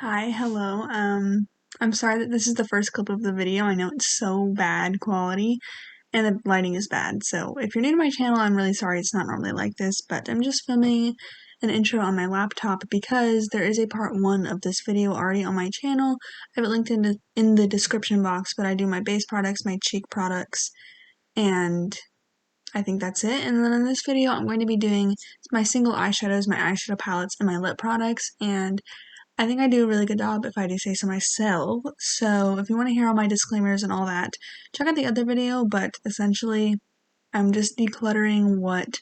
Hi, hello. I'm sorry that this is the first clip of the video. I know it's so bad quality and the lighting is bad. So if you're new to my channel, I'm really sorry. It's not normally like this, but I'm just filming an intro on my laptop because there is a part 1 of this video already on my channel. I have it linked in the description box, but I do my base products, my cheek products, and I think that's it. And then in this video, I'm going to be doing my single eyeshadows, my eyeshadow palettes, and my lip products, and I think I do a really good job if I do say so myself. So if you want to hear all my disclaimers and all that, check out the other video, but essentially I'm just decluttering what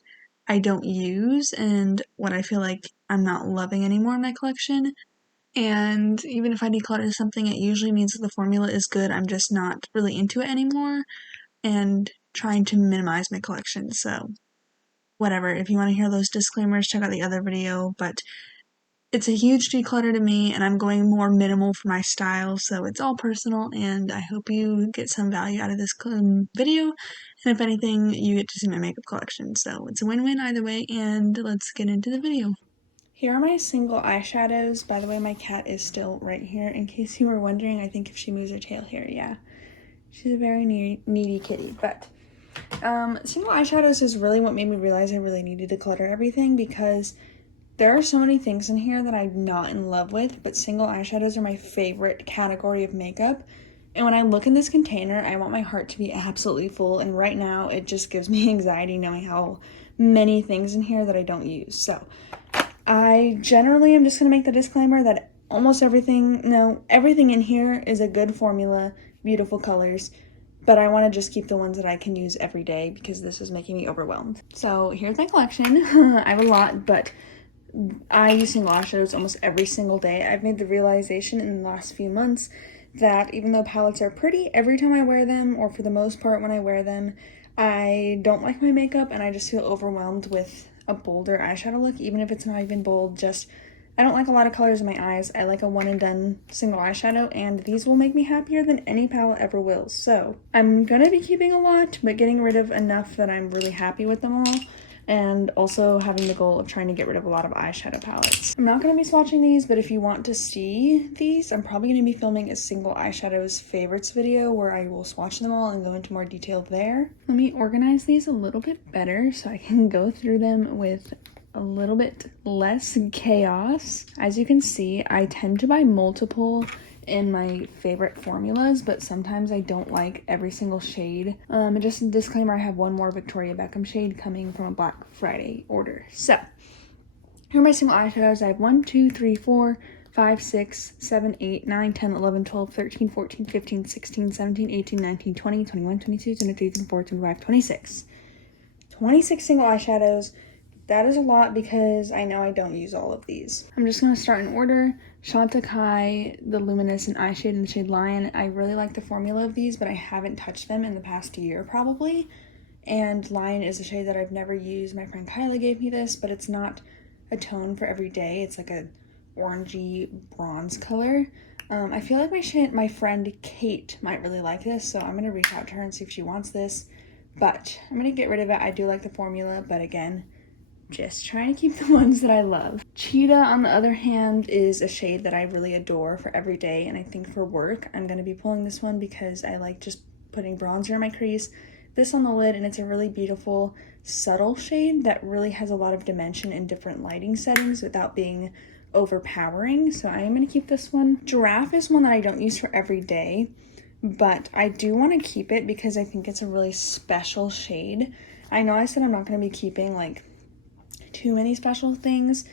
I don't use and what I feel like I'm not loving anymore in my collection. And even if I declutter something, it usually means that the formula is good. I'm just not really into it anymore and trying to minimize my collection. So whatever, if you want to hear those disclaimers, check out the other video, but it's a huge declutter to me, and I'm going more minimal for my style, so it's all personal, and I hope you get some value out of this video, and if anything, you get to see my makeup collection, so it's a win-win either way, and let's get into the video. Here are my single eyeshadows. By the way, my cat is still right here, in case you were wondering. I think if she moves her tail here, yeah. She's a very needy kitty, but single eyeshadows is really what made me realize I really needed to declutter everything, because there are so many things in here that I'm not in love with, but single eyeshadows are my favorite category of makeup. And when I look in this container, I want my heart to be absolutely full. And right now, it just gives me anxiety knowing how many things in here that I don't use. So I generally am just going to make the disclaimer that almost everything in here is a good formula, beautiful colors. But I want to just keep the ones that I can use every day because this is making me overwhelmed. So here's my collection. I have a lot, but I use single eyeshadows almost every single day. I've made the realization in the last few months that even though palettes are pretty, every time I wear them, or for the most part when I wear them, I don't like my makeup and I just feel overwhelmed with a bolder eyeshadow look, even if it's not even bold. I don't like a lot of colors in my eyes. I like a one and done single eyeshadow, and these will make me happier than any palette ever will. So I'm gonna be keeping a lot, but getting rid of enough that I'm really happy with them all, and also having the goal of trying to get rid of a lot of eyeshadow palettes. I'm not going to be swatching these, but if you want to see these, I'm probably going to be filming a single eyeshadows favorites video where I will swatch them all and go into more detail there. Let me organize these a little bit better so I can go through them with a little bit less chaos. As you can see, I tend to buy multiple in my favorite formulas, but sometimes I don't like every single shade. And just a disclaimer, I have one more Victoria Beckham shade coming from a Black Friday order. So here are my single eyeshadows. I have 1, 2, 3, 4, 5, 6, 7, 8, 9, 10, 11, 12, 13, 14, 15, 16, 17, 18, 19, 20, 21, 22, 23, 24, 25, 26. 26 single eyeshadows. That is a lot because I know I don't use all of these. I'm just going to start in order. Chantecaille, the Luminescent Eye Shade in the shade Lion. I really like the formula of these, but I haven't touched them in the past year probably. And Lion is a shade that I've never used. My friend Kyla gave me this, but it's not a tone for every day. It's like a orangey bronze color. I feel like my friend Kate might really like this, so I'm going to reach out to her and see if she wants this. But I'm going to get rid of it. I do like the formula, but again, just trying to keep the ones that I love. Cheetah, on the other hand, is a shade that I really adore for every day, and I think for work, I'm going to be pulling this one because I like just putting bronzer in my crease. This on the lid, and it's a really beautiful, subtle shade that really has a lot of dimension in different lighting settings without being overpowering, so I am going to keep this one. Giraffe is one that I don't use for every day, but I do want to keep it because I think it's a really special shade. I know I said I'm not going to be keeping like too many special things,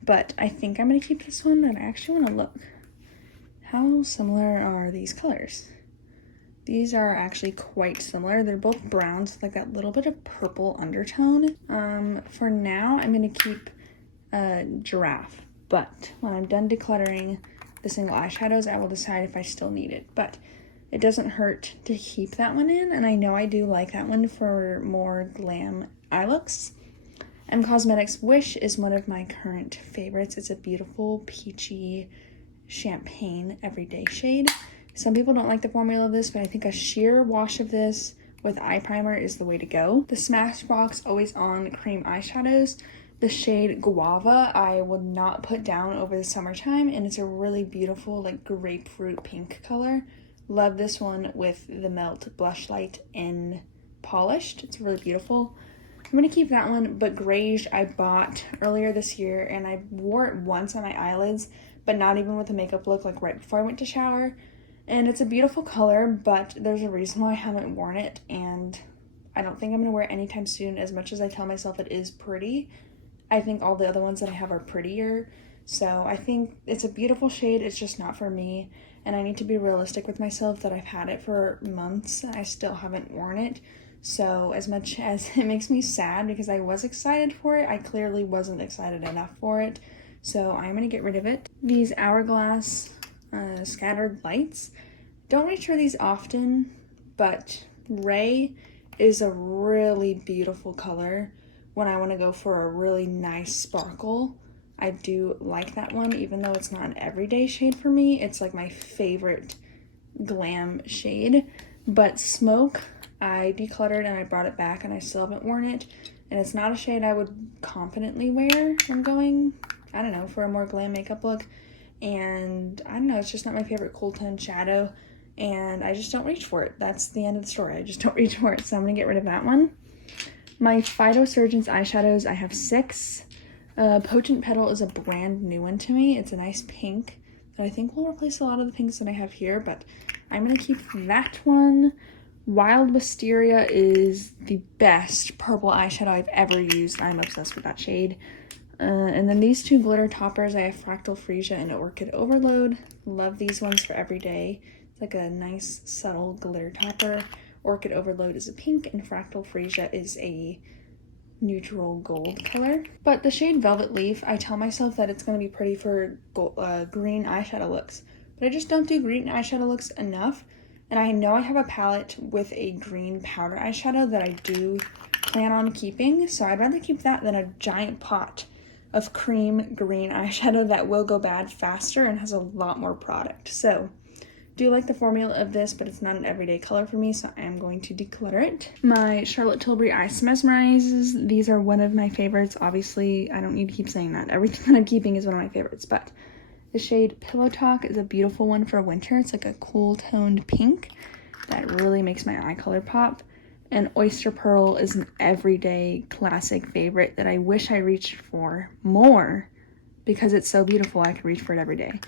but I think I'm going to keep this one, and I actually want to look. How similar are these colors? These are actually quite similar. They're both browns with like that little bit of purple undertone. For now, I'm going to keep Giraffe, but when I'm done decluttering the single eyeshadows, I will decide if I still need it, but it doesn't hurt to keep that one in, and I know I do like that one for more glam eye looks. Cosmetics Wish is one of my current favorites. It's a beautiful peachy champagne everyday shade. Some people don't like the formula of this, but I think a sheer wash of this with eye primer is the way to go. The Smashbox Always On cream eyeshadows. the shade Guava I would not put down over the summertime, and it's a really beautiful like grapefruit pink color. Love this one with the Melt Blush Light in Polished. It's really beautiful. I'm going to keep that one, but Greige I bought earlier this year, and I wore it once on my eyelids, but not even with a makeup look, like right before I went to shower. And it's a beautiful color, but there's a reason why I haven't worn it, and I don't think I'm going to wear it anytime soon. As much as I tell myself it is pretty, I think all the other ones that I have are prettier. So I think it's a beautiful shade, it's just not for me. And I need to be realistic with myself that I've had it for months and I still haven't worn it. So as much as it makes me sad because I was excited for it, I clearly wasn't excited enough for it. So I'm going to get rid of it. These Hourglass Scattered Lights. Don't reach for these often, but Ray is a really beautiful color when I want to go for a really nice sparkle. I do like that one, even though it's not an everyday shade for me. It's like my favorite glam shade. But Smoke, I decluttered and I brought it back and I still haven't worn it. And it's not a shade I would confidently wear when going, I don't know, for a more glam makeup look. And I don't know, it's just not my favorite cool tone shadow. And I just don't reach for it. That's the end of the story. I just don't reach for it. So I'm going to get rid of that one. My Phytosurgence eyeshadows, I have 6. Potent Petal is a brand new one to me. It's a nice pink that I think will replace a lot of the pinks that I have here, but I'm going to keep that one. Wild Wisteria is the best purple eyeshadow I've ever used. I'm obsessed with that shade. And then these 2 glitter toppers, I have Fractal Freesia and Orchid Overload. Love these ones for every day. It's like a nice subtle glitter topper. Orchid Overload is a pink and Fractal Freesia is a neutral gold color. But the shade Velvet Leaf, I tell myself that it's going to be pretty for green eyeshadow looks, but I just don't do green eyeshadow looks enough. And I know I have a palette with a green powder eyeshadow that I do plan on keeping, so I'd rather keep that than a giant pot of cream green eyeshadow that will go bad faster and has a lot more product. So do like the formula of this, but it's not an everyday color for me, so I am going to declutter it. My Charlotte Tilbury Ice Mesmerizes. These are one of my favorites. Obviously, I don't need to keep saying that. Everything that I'm keeping is one of my favorites, but the shade Pillow Talk is a beautiful one for winter. It's like a cool toned pink that really makes my eye color pop. And Oyster Pearl is an everyday classic favorite that I wish I reached for more because it's so beautiful. I could reach for it every day.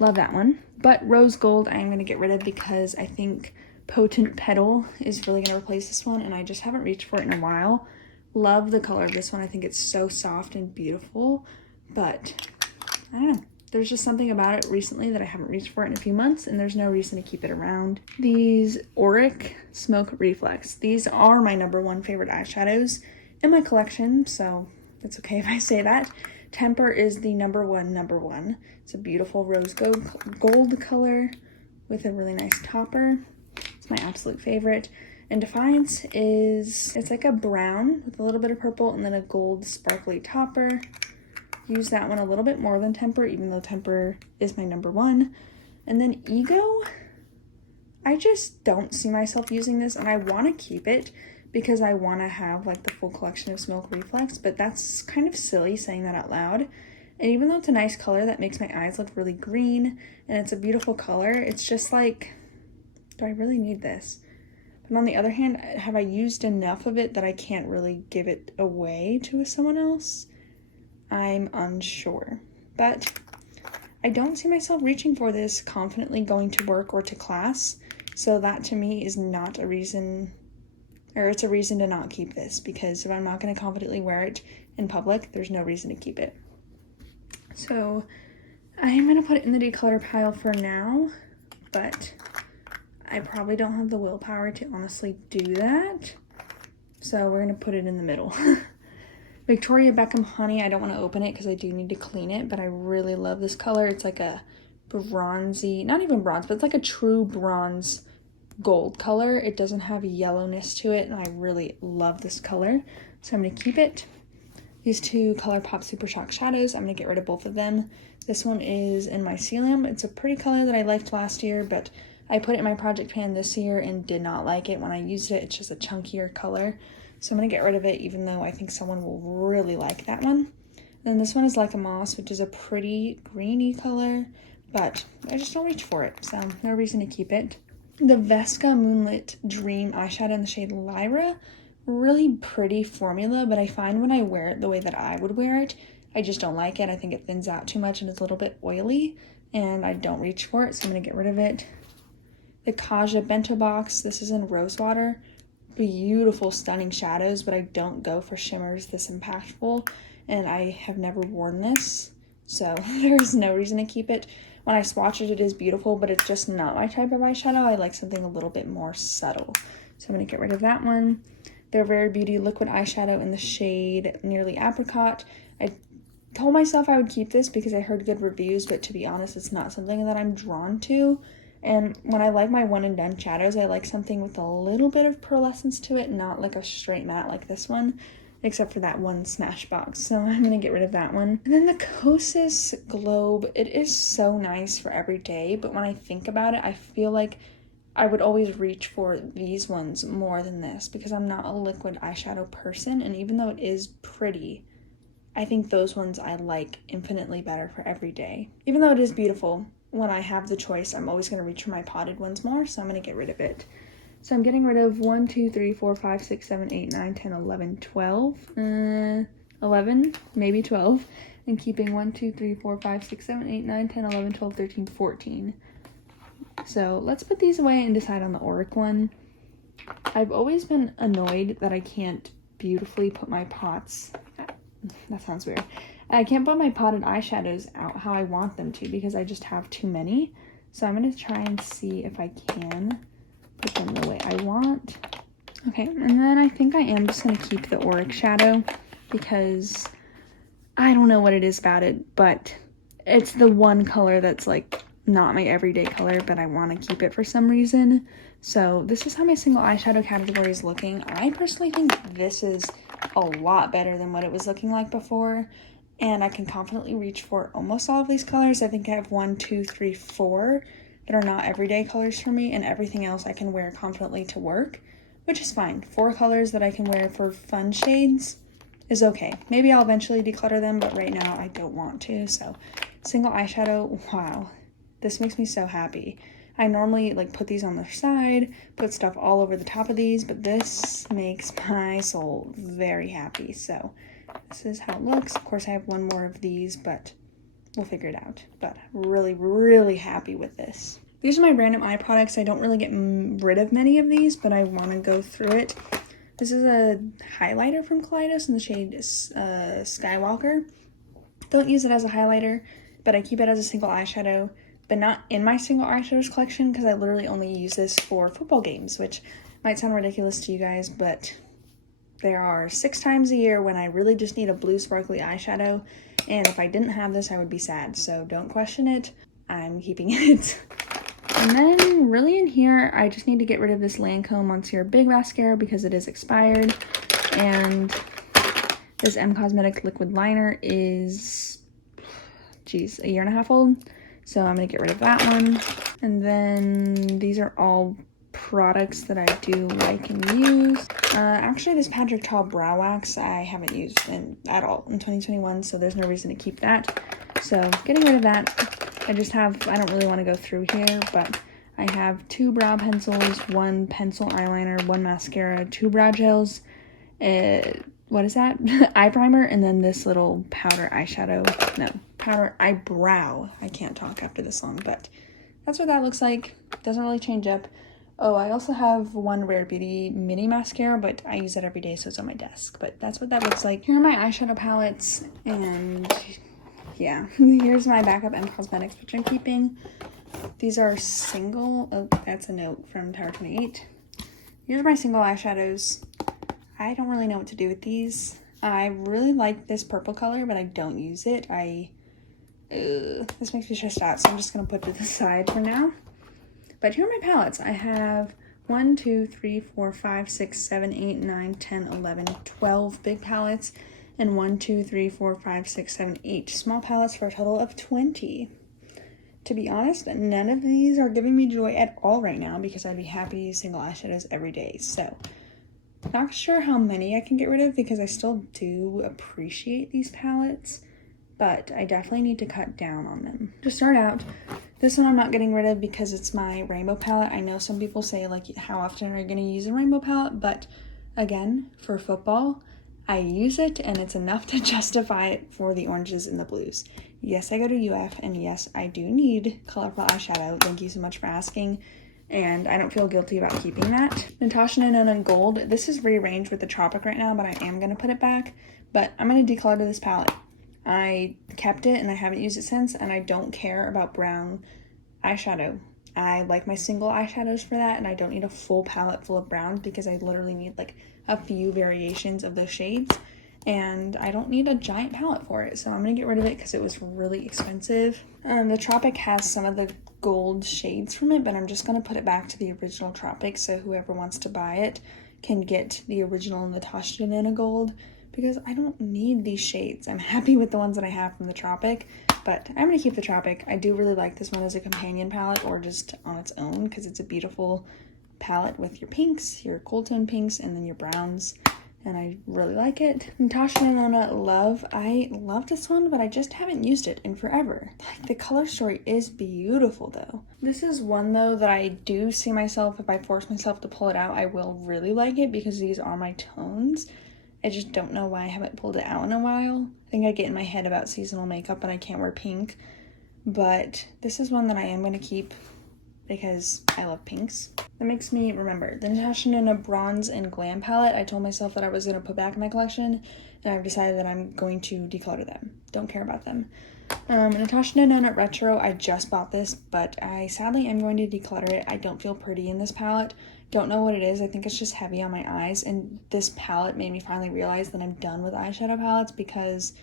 Love that one. But Rose Gold I am going to get rid of because I think Potent Petal is really going to replace this one, and I just haven't reached for it in a while. Love the color of this one. I think it's so soft and beautiful, but I don't know. There's just something about it recently that I haven't reached for it in a few months, and there's no reason to keep it around. These Auric Smoke Reflex. These are my #1 favorite eyeshadows in my collection, so it's okay if I say that. Temper is the #1. It's a beautiful rose gold color with a really nice topper. It's my absolute favorite. And Defiance it's like a brown with a little bit of purple and then a gold sparkly topper. Use that one a little bit more than Temper, even though Temper is my #1. And then Ego, I just don't see myself using this, and I want to keep it because I want to have like the full collection of Smoke Reflex, but that's kind of silly saying that out loud. And even though it's a nice color that makes my eyes look really green and it's a beautiful color, it's just like, do I really need this? But on the other hand, have I used enough of it that I can't really give it away to someone else? I'm unsure. But I don't see myself reaching for this confidently going to work or to class, so that to me is not a reason, or it's a reason to not keep this, because if I'm not going to confidently wear it in public, there's no reason to keep it. So I'm going to put it in the declutter pile for now, but I probably don't have the willpower to honestly do that, so we're going to put it in the middle. Victoria Beckham Honey, I don't want to open it because I do need to clean it, but I really love this color. It's like a bronzy, not even bronze, but it's like a true bronze gold color. It doesn't have yellowness to it, and I really love this color, so I'm going to keep it. These 2 Colourpop Super Shock Shadows, I'm going to get rid of both of them. This one is in Mycelium. It's a pretty color that I liked last year, but I put it in my project pan this year and did not like it when I used it. It's just a chunkier color. So I'm going to get rid of it, even though I think someone will really like that one. Then this one is Like a Moss, which is a pretty greeny color, but I just don't reach for it, so no reason to keep it. The Vesca Moonlit Dream eyeshadow in the shade Lyra. Really pretty formula, but I find when I wear it the way that I would wear it, I just don't like it. I think it thins out too much and is a little bit oily, and I don't reach for it, so I'm going to get rid of it. The Kaja Bento Box, this is in Rosewater. Beautiful, stunning shadows, but I don't go for shimmers this impactful, and I have never worn this, so there's no reason to keep it. When I swatch it, it is beautiful, but it's just not my type of eyeshadow. I like something a little bit more subtle, so I'm going to get rid of that one. Their Rare Beauty liquid eyeshadow in the shade Nearly Apricot. I told myself I would keep this because I heard good reviews, but to be honest, it's not something that I'm drawn to. And when I like my one and done shadows, I like something with a little bit of pearlescence to it, not like a straight matte like this one, except for that one Smashbox. So I'm going to get rid of that one. And then the Kosas Globe, it is so nice for every day, but when I think about it, I feel like I would always reach for these ones more than this because I'm not a liquid eyeshadow person, and even though it is pretty, I think those ones I like infinitely better for every day. Even though it is beautiful, when I have the choice, I'm always going to reach for my potted ones more, so I'm going to get rid of it. So I'm getting rid of 1, 2, 3, 4, 5, 6, 7, 8, 9, 10, 11, 12. 11, maybe 12. And keeping 1, 2, 3, 4, 5, 6, 7, 8, 9, 10, 11, 12, 13, 14. So let's put these away and decide on the Auric one. I've always been annoyed that I can't beautifully put my pots, that sounds weird, I can't put my potted eyeshadows out how I want them to because I just have too many. So I'm going to try and see if I can put them the way I want. Okay, and then I think I am just going to keep the Auric shadow because I don't know what it is about it, but it's the one color that's like not my everyday color, but I want to keep it for some reason. So this is how my single eyeshadow category is looking. I personally think this is a lot better than what it was looking like before, and I can confidently reach for almost all of these colors. I think I have 1, 2, 3, 4 that are not everyday colors for me, and everything else I can wear confidently to work, which is fine. 4 colors that I can wear for fun shades is okay. Maybe I'll eventually declutter them, but right now I don't want to. So single eyeshadow, wow, this makes me so happy. I normally like put these on the side, put stuff all over the top of these, but this makes my soul very happy. So this is how it looks. Of course, I have one more of these, but we'll figure it out. But really, really happy with this. These are my random eye products. I don't really get rid of many of these, but I want to go through it. This is a highlighter from Kaleidos in the shade Skywalker. Don't use it as a highlighter, but I keep it as a single eyeshadow, but not in my single eyeshadows collection because I literally only use this for football games, which might sound ridiculous to you guys, but there are 6 times a year when I really just need a blue sparkly eyeshadow, and if I didn't have this, I would be sad, so don't question it. I'm keeping it. And then really in here, I just need to get rid of this Lancome Monsieur Big Mascara because it is expired, and this M Cosmetics liquid liner is, geez, a year and a half old, so I'm gonna get rid of that one. And then these are all products that I do like and use. Actually, this Patrick Ta Brow Wax I haven't used at all in 2021, so there's no reason to keep that. So getting rid of that. I don't really want to go through here, but I have 2 brow pencils, 1 pencil eyeliner, 1 mascara, 2 brow gels, what is that? Eye primer, and then this little powder eyebrow. I can't talk after this long, but that's what that looks like. Doesn't really change up. Oh, I also have 1 Rare Beauty mini mascara, but I use it every day, so it's on my desk. But that's what that looks like. Here are my eyeshadow palettes, and yeah, here's my backup M Cosmetics, which I'm keeping. These are single, oh, that's a note from Tower 28. Here's my single eyeshadows. I don't really know what to do with these. I really like this purple color, but I don't use it. This makes me stressed out, so I'm just gonna put it to the side for now. But here are my palettes. I have 1, 2, 3, 4, 5, 6, 7, 8, 9, 10, 11, 12 big palettes, and 1, 2, 3, 4, 5, 6, 7, 8 small palettes for a total of 20. To be honest, none of these are giving me joy at all right now because I'd be happy to use single eyeshadows every day. So Not sure how many I can get rid of because I still do appreciate these palettes, but I definitely need to cut down on them. To start out, this one I'm not getting rid of because it's my rainbow palette. I know some people say, like, how often are you going to use a rainbow palette? But again, for football, I use it and it's enough to justify it for the oranges and the blues. Yes, I go to UF, and yes, I do need Colourpop eyeshadow. Thank you so much for asking. And I don't feel guilty about keeping that. Natasha Denona Gold. This is rearranged with the Tropic right now, but I am going to put it back. But I'm going to declutter this palette. I kept it and I haven't used it since, and I don't care about brown eyeshadow. I like my single eyeshadows for that, and I don't need a full palette full of browns because I literally need like a few variations of those shades, and I don't need a giant palette for it. So I'm going to get rid of it because it was really expensive. The Tropic has some of the gold shades from it, but I'm just going to put it back to the original Tropic so whoever wants to buy it can get the original Natasha Denona Gold, because I don't need these shades. I'm happy with the ones that I have from the Tropic, but I'm going to keep the Tropic. I do really like this one as a companion palette or just on its own because it's a beautiful palette with your pinks, your cool tone pinks, and then your browns, and I really like it. Natasha Denona Love. I love this one, but I just haven't used it in forever. Like, the color story is beautiful though. This is one though that I do see myself, if I force myself to pull it out, I will really like it because these are my tones. I just don't know why I haven't pulled it out in a while. I think I get in my head about seasonal makeup and I can't wear pink, but this is one that I am going to keep because I love pinks. That makes me remember the Natasha Denona Bronze and Glam palette. I told myself that I was going to put back in my collection, and I've decided that I'm going to declutter them. Don't care about them. Natasha Denona Retro, I just bought this, but I sadly am going to declutter it. I don't feel pretty in this palette. Don't know what it is. I think it's just heavy on my eyes, and this palette made me finally realize that I'm done with eyeshadow palettes because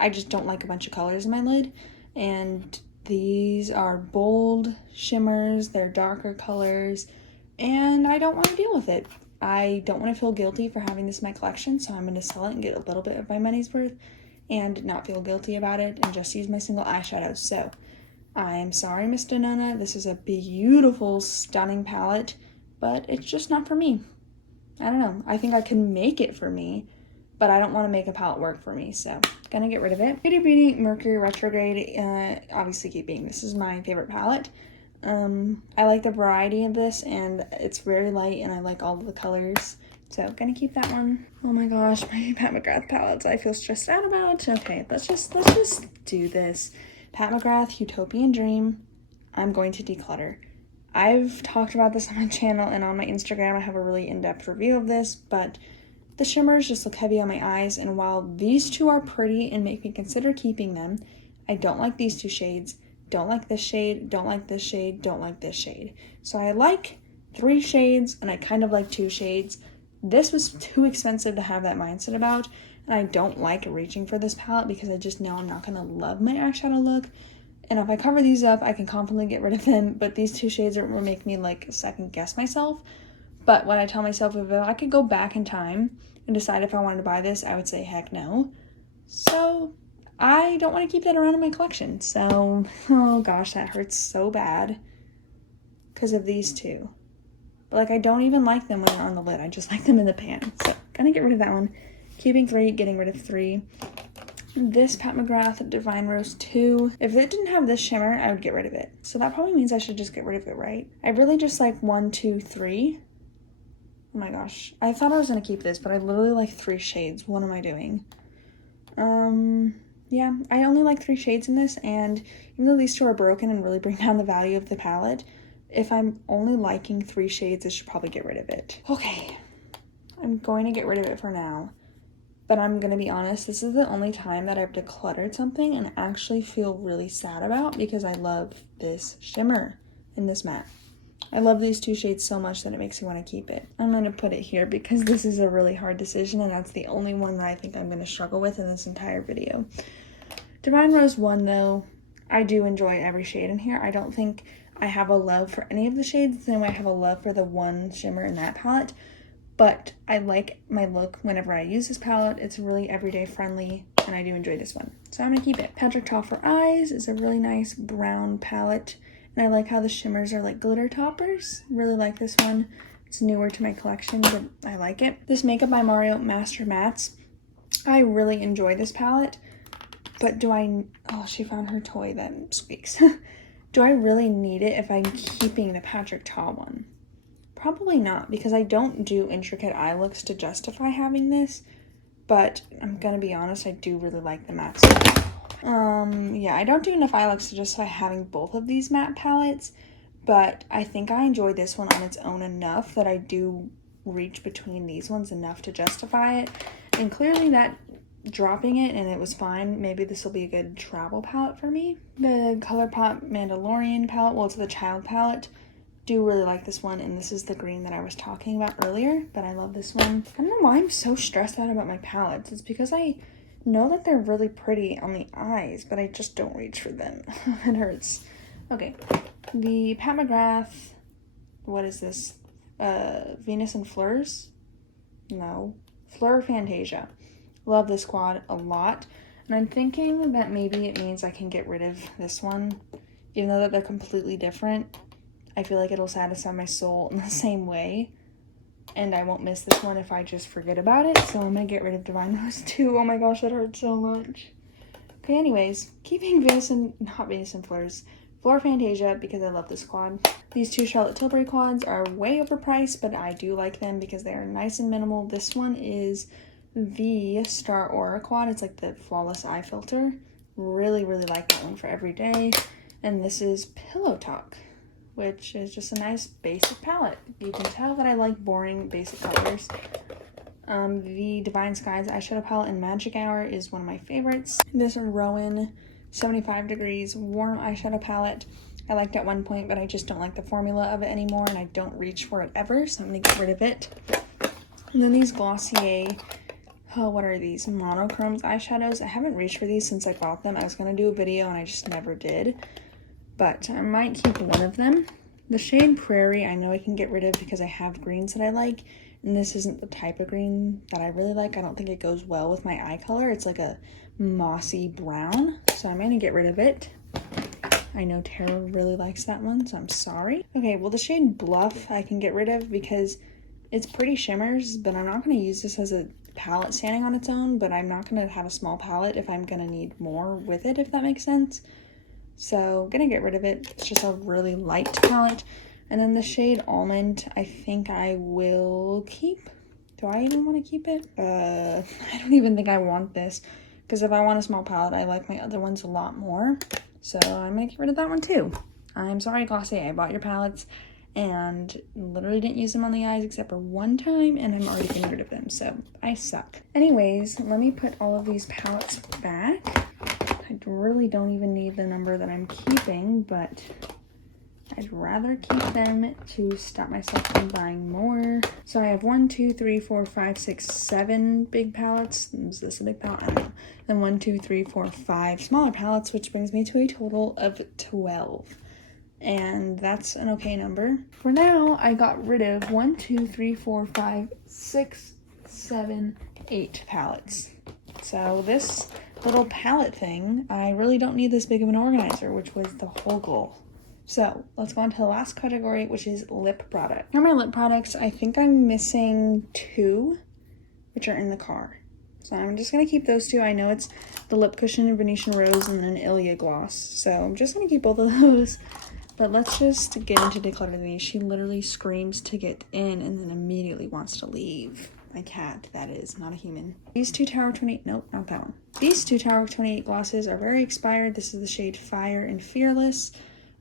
I just don't like a bunch of colors in my lid, and these are bold shimmers, they're darker colors, and I don't want to deal with it. I don't want to feel guilty for having this in my collection, so I'm going to sell it and get a little bit of my money's worth and not feel guilty about it and just use my single eyeshadows. So I'm sorry, Miss Denona. This is a beautiful, stunning palette, but it's just not for me. I don't know. I think I can make it for me, but I don't want to make a palette work for me, so gonna get rid of it. Beauty Mercury Retrograde, obviously keeping. This is my favorite palette. I like the variety of this, and it's very light, and I like all of the colors, so gonna keep that one. Oh my gosh, my Pat McGrath palettes I feel stressed out about. Okay, let's just do this. Pat McGrath Utopian Dream, I'm going to declutter. I've talked about this on my channel and on my Instagram. I have a really in-depth review of this, but the shimmers just look heavy on my eyes, and while these two are pretty and make me consider keeping them, I don't like these two shades, don't like this shade, don't like this shade, don't like this shade. So I like 3 shades, and I kind of like 2 shades. This was too expensive to have that mindset about, and I don't like reaching for this palette because I just know I'm not going to love my eyeshadow look. And if I cover these up, I can confidently get rid of them, but these 2 shades will make me like second guess myself. But when I tell myself if I could go back in time and decide if I wanted to buy this, I would say heck no. So I don't want to keep that around in my collection. So, oh gosh, that hurts so bad because of these 2. But like, I don't even like them when they're on the lid. I just like them in the pan. So gonna get rid of that one. Keeping 3, getting rid of 3. This Pat McGrath Divine Rose 2. If it didn't have this shimmer, I would get rid of it. So that probably means I should just get rid of it, right? I really just like 1, 2, 3. Oh my gosh. I thought I was going to keep this, but I literally like 3 shades. What am I doing? Yeah, I only like 3 shades in this, and even though these 2 are broken and really bring down the value of the palette, if I'm only liking 3 shades, I should probably get rid of it. Okay, I'm going to get rid of it for now, but I'm going to be honest, this is the only time that I've decluttered something and actually feel really sad about because I love this shimmer in this matte. I love these 2 shades so much that it makes me want to keep it. I'm going to put it here because this is a really hard decision, and that's the only one that I think I'm going to struggle with in this entire video. Divine Rose 1, though, I do enjoy every shade in here. I don't think I have a love for any of the shades the same way I have a love for the one shimmer in that palette, but I like my look whenever I use this palette. It's really everyday friendly, and I do enjoy this one. So I'm going to keep it. Patrick Ta for Eyes is a really nice brown palette. And I like how the shimmers are like glitter toppers. Really like this one. It's newer to my collection, but I like it. This Makeup by Mario Master Mattes. I really enjoy this palette, but oh, she found her toy that squeaks. Do I really need it if I'm keeping the Patrick Ta one? Probably not, because I don't do intricate eye looks to justify having this, but I'm gonna be honest, I do really like the matte stuff. Yeah, I don't do enough eye looks to justify having both of these matte palettes, but I think I enjoy this one on its own enough that I do reach between these ones enough to justify it. And clearly that dropping it and it was fine. Maybe this will be a good travel palette for me. The Colourpop Mandalorian palette, well, it's the child palette. Do really like this one, and this is the green that I was talking about earlier, but I love this one. I don't know why I'm so stressed out about my palettes. It's because I know that they're really pretty on the eyes, but I just don't reach for them. It hurts. Okay, the Pat McGrath, what is this? Venus and Fleurs? No, Fleur Fantasia. Love this quad a lot, and I'm thinking that maybe it means I can get rid of this one, even though that they're completely different. I feel like it'll satisfy my soul in the same way, and I won't miss this one if I just forget about it, so I'm gonna get rid of Divine Rose too. Oh my gosh, that hurts so much. Okay, anyways, keeping not Venus and Fleurs, Fleur Fantasia, because I love this quad. These two Charlotte Tilbury quads are way overpriced, but I do like them because they are nice and minimal. This one is the Star Aura quad. It's like the Flawless Eye Filter. Really, really like that one for every day. And this is Pillow Talk, which is just a nice basic palette. You can tell that I like boring basic colors. The Divine Skies eyeshadow palette in Magic Hour is one of my favorites. This Rowan 75 Degrees warm eyeshadow palette I liked at one point, but I just don't like the formula of it anymore, and I don't reach for it ever, so I'm gonna get rid of it. And then these Glossier, what are these? Monochromes eyeshadows. I haven't reached for these since I bought them. I was gonna do a video and I just never did, but I might keep one of them. The shade Prairie, I know I can get rid of because I have greens that I like, and this isn't the type of green that I really like. I don't think it goes well with my eye color. It's like a mossy brown, so I'm gonna get rid of it. I know Tara really likes that one, so I'm sorry. Okay, well the shade Bluff I can get rid of because it's pretty shimmers, but I'm not gonna use this as a palette standing on its own, but I'm not gonna have a small palette if I'm gonna need more with it, if that makes sense. So I'm gonna get rid of it. It's just a really light palette. And then the shade Almond, I think I will keep. Do I even want to keep it? I don't even think I want this, because if I want a small palette, I like my other ones a lot more. So I'm gonna get rid of that one too. I'm sorry, Glossier, I bought your palettes and literally didn't use them on the eyes except for one time, and I'm already getting rid of them, so I suck. Anyways, let me put all of these palettes back. I really don't even need the number that I'm keeping, but I'd rather keep them to stop myself from buying more. So I have 1, 2, 3, 4, 5, 6, 7 big palettes. Is this a big palette? I don't know. Then 1, 2, 3, 4, 5 smaller palettes, which brings me to a total of 12. And that's an okay number. For now, I got rid of 1, 2, 3, 4, 5, 6, 7, 8 palettes. So this little palette thing, I really don't need this big of an organizer, which was the whole goal. So let's go on to the last category, which is lip product. Here are my lip products. I think I'm missing 2, which are in the car. So I'm just gonna keep those 2. I know it's the Lip Cushion and Venetian Rose and then Ilia Gloss. So I'm just gonna keep both of those. But let's just get into decluttering these. She literally screams to get in and then immediately wants to leave. My cat, that is, not a human. These 2 Tower 28, nope, not that one. These 2 Tower 28 glosses are very expired. This is the shade Fire and Fearless.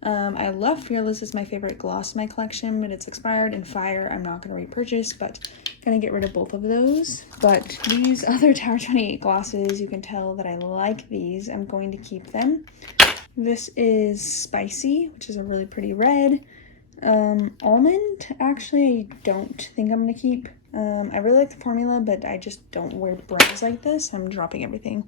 I love Fearless, it's my favorite gloss in my collection, but it's expired, and Fire I'm not going to repurchase, but gonna get rid of both of those. But these other Tower 28 glosses, you can tell that I like these. I'm going to keep them. This is Spicy, which is a really pretty red. Almond, actually, I don't think I'm going to keep. I really like the formula, but I just don't wear browns like this. I'm dropping everything.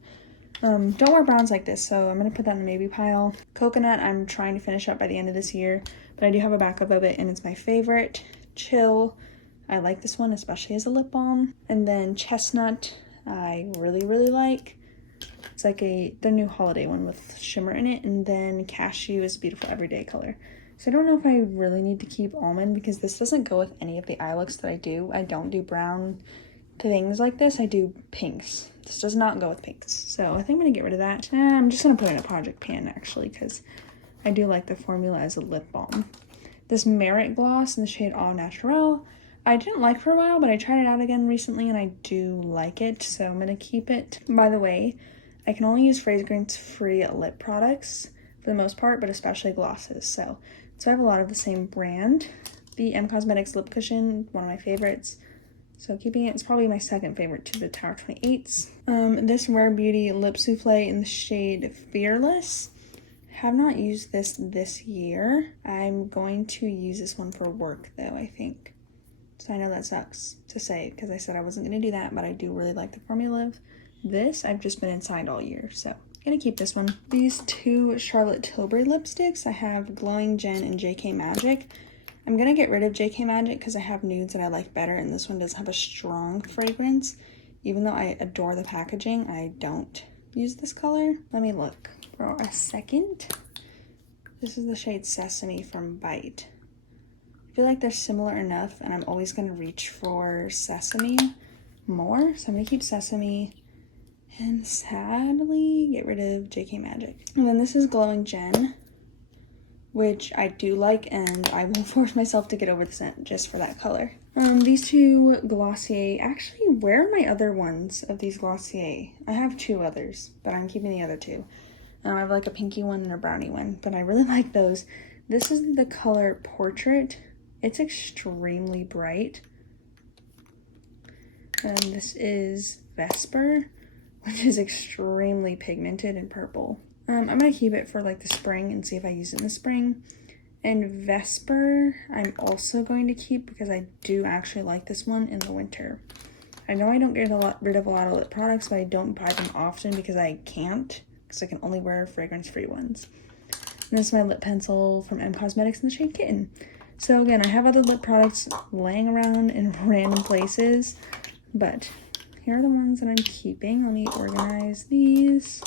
Don't wear browns like this, so I'm going to put that in the maybe pile. Coconut, I'm trying to finish up by the end of this year, but I do have a backup of it, and it's my favorite. Chill, I like this one, especially as a lip balm. And then Chestnut, I really, really like. It's like the new holiday one with shimmer in it. And then Cashew is a beautiful everyday color. So I don't know if I really need to keep almond because this doesn't go with any of the eye looks that I do. I don't do brown things like this. I do pinks. This does not go with pinks. So I think I'm going to get rid of that. I'm just going to put it in a project pan actually because I do like the formula as a lip balm. This Merit Gloss in the shade Au Naturel, I didn't like for a while, but I tried it out again recently and I do like it. So I'm going to keep it. By the way, I can only use fragrance-free lip products for the most part, but especially glosses. So I have a lot of the same brand. The M Cosmetics Lip Cushion, one of my favorites. So keeping it, it's probably my second favorite to the Tower 28s. This Rare Beauty Lip Souffle in the shade Fearless. Have not used this year. I'm going to use this one for work though, I think. So I know that sucks to say because I said I wasn't going to do that, but I do really like the formula of this. I've just been inside all year, so gonna keep this one. These two Charlotte Tilbury lipsticks, I have Glowing Gen and JK Magic. I'm gonna get rid of JK Magic because I have nudes that I like better, and this one doesn't have a strong fragrance. Even though I adore the packaging, I don't use this color. Let me look for a second. This is the shade Sesame from Bite. I feel like they're similar enough, and I'm always gonna reach for Sesame more, so I'm gonna keep Sesame. And sadly, get rid of JK Magic. And then this is Glowing Gen, which I do like, and I will force myself to get over the scent just for that color. These two Glossier, actually, where are my other ones of these Glossier? I have two others, but I'm keeping the other two. I have like a pinky one and a brownie one, but I really like those. This is the color Portrait. It's extremely bright. And this is Vesper, which is extremely pigmented and purple. I'm gonna keep it for like the spring and see if I use it in the spring. And Vesper, I'm also going to keep because I do actually like this one in the winter. I know I don't get rid of a lot of lip products, but I don't buy them often because I can't, because I can only wear fragrance-free ones. And this is my lip pencil from M Cosmetics in the shade Kitten. So again, I have other lip products laying around in random places, but here are the ones that I'm keeping. Let me organize these.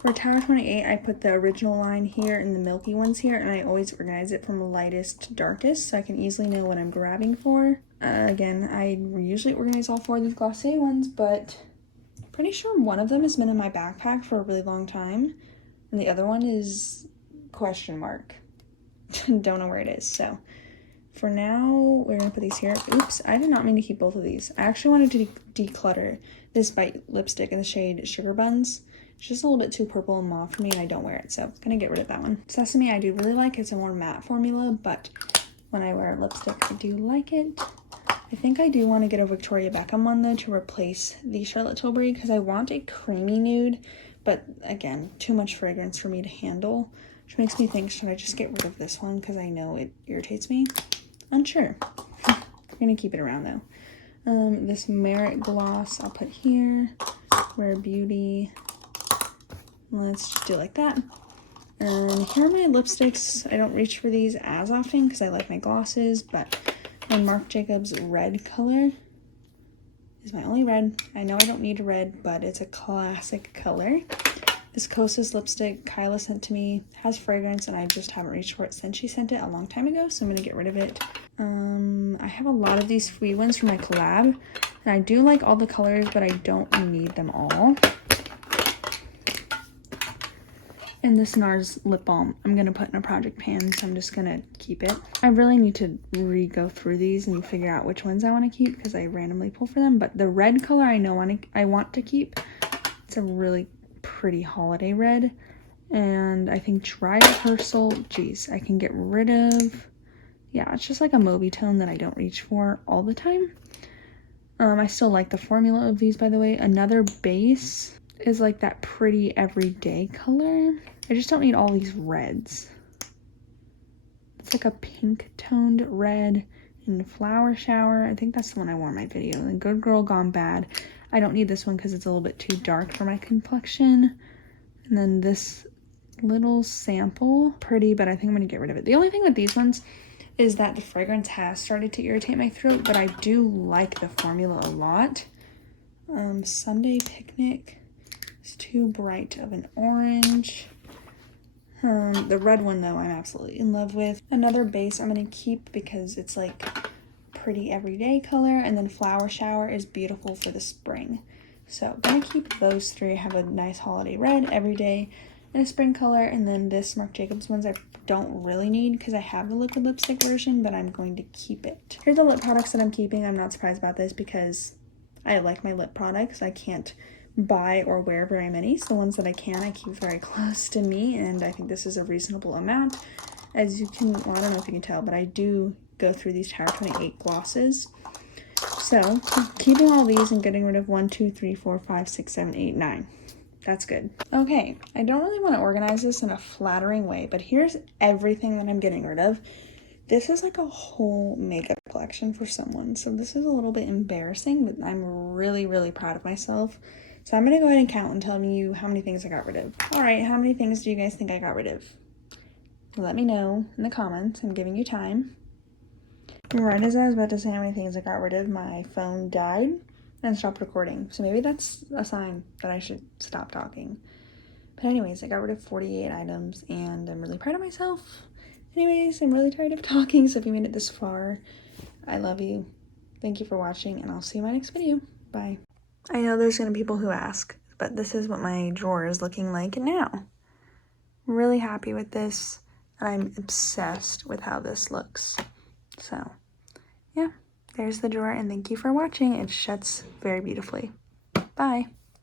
For Tower 28, I put the original line here and the milky ones here, and I always organize it from lightest to darkest so I can easily know what I'm grabbing for. Again, I usually organize all four of these Glossier ones, but I'm pretty sure one of them has been in my backpack for a really long time, and the other one is question mark. Don't know where it is, so for now, we're gonna put these here. Oops, I did not mean to keep both of these. I actually wanted to declutter this Bite lipstick in the shade Sugar Buns. It's just a little bit too purple and mauve for me, and I don't wear it, so I'm gonna get rid of that one. Sesame, I do really like. It's a more matte formula, but when I wear lipstick, I do like it. I think I do want to get a Victoria Beckham one, though, to replace the Charlotte Tilbury, because I want a creamy nude, but again, too much fragrance for me to handle, which makes me think, should I just get rid of this one, because I know it irritates me? Unsure. I'm gonna keep it around, though. This Merit Gloss I'll put here. Rare Beauty. Let's just do it like that. And here are my lipsticks. I don't reach for these as often because I like my glosses, but my Marc Jacobs red color is my only red. I know I don't need a red, but it's a classic color. This Kosas lipstick Kyla sent to me has fragrance, and I just haven't reached for it since she sent it a long time ago, so I'm gonna get rid of it. I have a lot of these free ones from my collab, and I do like all the colors, but I don't need them all. And this Nars Lip Balm, I'm going to put in a project pan, so I'm just going to keep it. I really need to re-go through these and figure out which ones I want to keep because I randomly pull for them. But the red color I want to keep. It's a really pretty holiday red. And I think Dry Rehearsal, geez, I can get rid of. Yeah, it's just like a mauvey tone that I don't reach for all the time. I still like the formula of these, by the way. Another base is like that pretty everyday color. I just don't need all these reds. It's like a pink toned red in Flower Shower. I think that's the one I wore in my video. And Good Girl Gone Bad. I don't need this one because it's a little bit too dark for my complexion. And then this little sample, pretty, but I think I'm gonna get rid of it. The only thing with these ones is that the fragrance has started to irritate my throat, but I do like the formula a lot. Sunday Picnic. It's too bright of an orange. The red one, though, I'm absolutely in love with. Another base I'm going to keep because it's like pretty everyday color, and then Flower Shower is beautiful for the spring. So I'm going to keep those three. I have a nice holiday red, everyday, and a spring color, and then this Marc Jacobs ones I don't really need because I have the liquid lipstick version, but I'm going to keep it. Here's the lip products that I'm keeping. I'm not surprised about this because I like my lip products. I can't buy or wear very many, so the ones that I can, I keep very close to me, and I think this is a reasonable amount. As you can, well, I don't know if you can tell, but I do go through these Tower 28 glosses. So, keeping all these and getting rid of 1, 2, 3, 4, 5, 6, 7, 8, 9. That's good. Okay, I don't really want to organize this in a flattering way, but here's everything that I'm getting rid of. This is like a whole makeup collection for someone, so this is a little bit embarrassing, but I'm really, really proud of myself. So I'm going to go ahead and count and tell you how many things I got rid of. All right, how many things do you guys think I got rid of? Let me know in the comments. I'm giving you time. Right as I was about to say how many things I got rid of, my phone died and stopped recording. So maybe that's a sign that I should stop talking. But anyways, I got rid of 48 items and I'm really proud of myself. Anyways, I'm really tired of talking, so if you made it this far, I love you. Thank you for watching, and I'll see you in my next video. Bye. I know there's going to be people who ask, but this is what my drawer is looking like now. Really happy with this, and I'm obsessed with how this looks. So, yeah, there's the drawer, and thank you for watching. It shuts very beautifully. Bye.